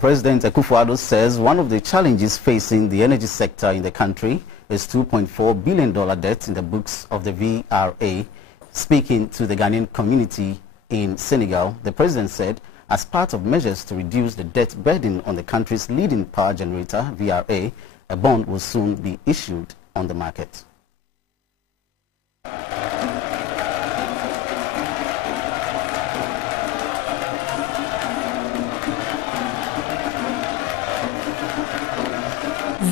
President Akufo-Addo says one of the challenges facing the energy sector in the country is $2.4 billion debt in the books of the VRA. Speaking to the Ghanaian community in Senegal, the president said as part of measures to reduce the debt burden on the country's leading power generator, VRA, a bond will soon be issued on the market.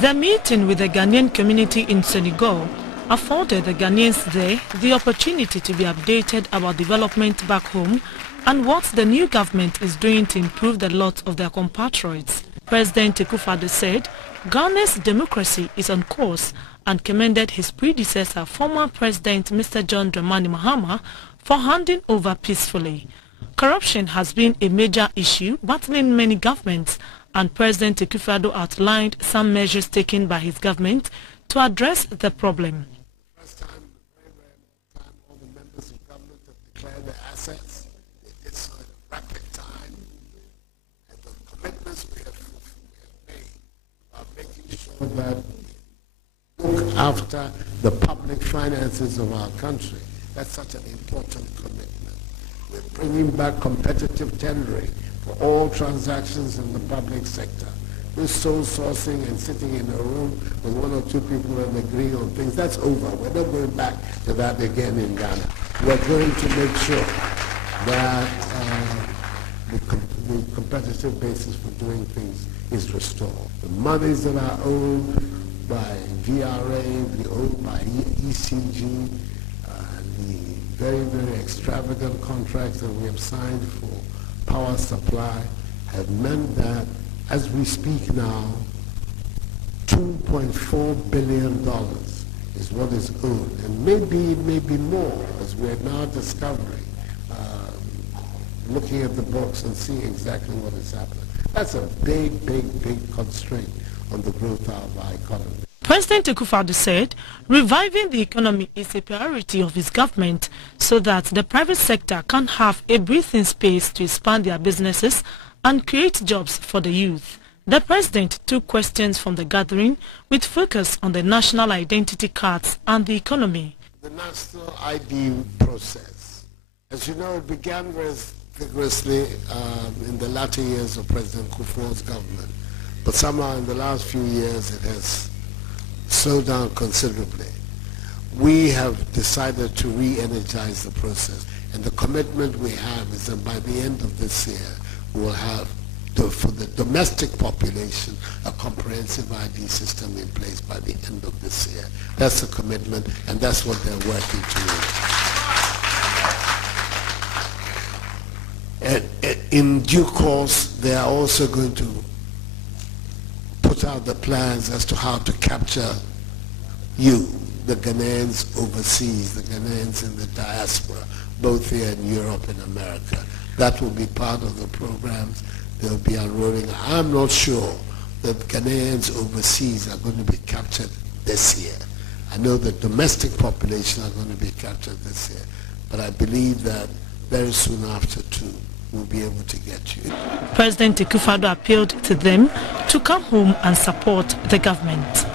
The meeting with the Ghanaian community in Senegal afforded the Ghanaians there the opportunity to be updated about development back home and what the new government is doing to improve the lot of their compatriots. President Akufo-Addo said Ghana's democracy is on course and commended his predecessor, former President Mr. John Dramani Mahama, for handing over peacefully. Corruption has been a major issue battling many governments, and President Akufo-Addo outlined some measures taken by his government to address the problem. First time, all the members of government have declared their assets. They did so in a rapid time. And the commitments we have made are making sure that we look after the public finances of our country. That's such an important commitment. We're bringing back competitive tendering for all transactions in the public sector. This sole sourcing and sitting in a room with one or two people and agreeing on things, that's over. We're not going back to that again in Ghana. We're going to make sure that the competitive basis for doing things is restored. The monies that are owed by VRA, the owed by ECG, the very, very extravagant contracts that we have signed for power supply have meant that, as we speak now, $2.4 billion is what is owed, and maybe more, as we are now discovering, looking at the books and seeing exactly what is happening. That's a big constraint on the growth of our economy. President Akufo-Addo said reviving the economy is a priority of his government so that the private sector can have a breathing space to expand their businesses and create jobs for the youth. The president took questions from the gathering with focus on the national identity cards and the economy. The national ID process, as you know, it began very vigorously in the latter years of President Kufuor's government, but somehow in the last few years it has slowed down considerably. We have decided to re-energize the process, and the commitment we have is that by the end of this year we will have, for the domestic population, a comprehensive ID system in place by the end of this year. That's the commitment, and that's what they're working towards. And in due course, they are also going to put out the plans as to how to capture you, the Ghanaians overseas, the Ghanaians in the diaspora, both here in Europe and America. That will be part of the programs they'll be unrolling. I'm not sure that Ghanaians overseas are going to be captured this year. I know the domestic population are going to be captured this year, but I believe that very soon after too, we'll be able to get you. President Akufo-Addo appealed to them to come home and support the government.